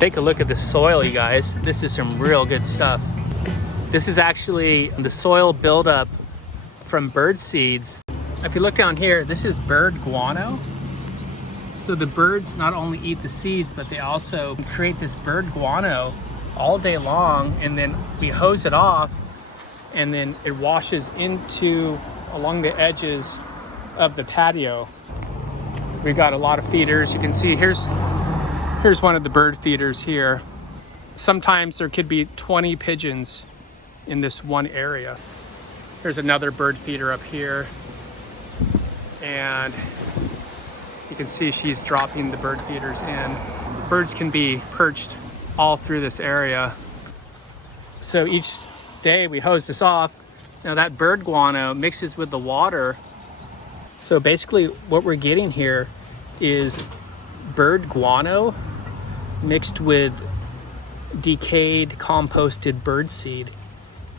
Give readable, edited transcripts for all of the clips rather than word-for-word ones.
Take a look at the soil, you guys. This is some real good stuff. This is actually the soil buildup from bird seeds. If you look down here, this is bird guano. So the birds not only eat the seeds, but they also create this bird guano all day long, and then we hose it off, and then it washes into along the edges of the patio. We got a lot of feeders. You can see here's one of the bird feeders here. Sometimes there could be 20 pigeons in this one area. There's another bird feeder up here, and you can see she's dropping the bird feeders in. Birds can be perched all through this area. So each day we hose this off. Now that bird guano mixes with the water. So basically what we're getting here is bird guano mixed with decayed composted bird seed.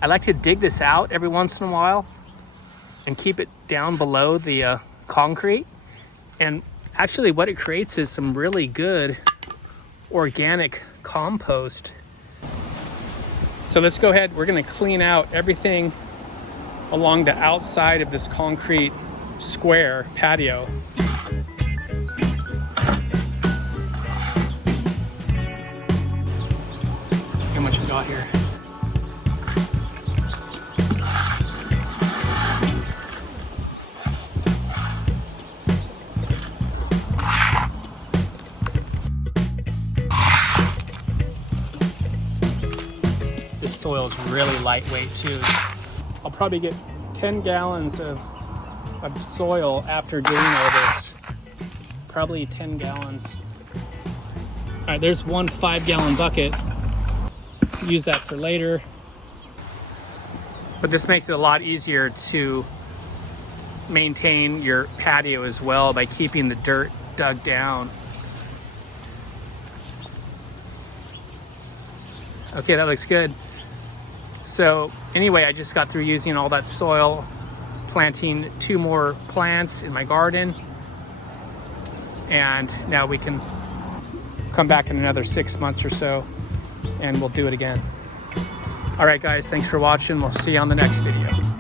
I like to dig this out every once in a while and keep it down below the concrete. And actually what it creates is some really good organic compost. So let's go ahead. We're going to clean out everything along the outside of this concrete square patio. How much we got here? This soil is really lightweight too. I'll probably get 10 gallons of soil after doing all this. Probably 10 gallons. All right, there's one 5-gallon bucket. Use that for later. But this makes it a lot easier to maintain your patio as well by keeping the dirt dug down. Okay, that looks good. So anyway, I just got through using all that soil, planting 2 more plants in my garden. And now we can come back in another 6 months or so and we'll do it again. All right, guys, thanks for watching. We'll see you on the next video.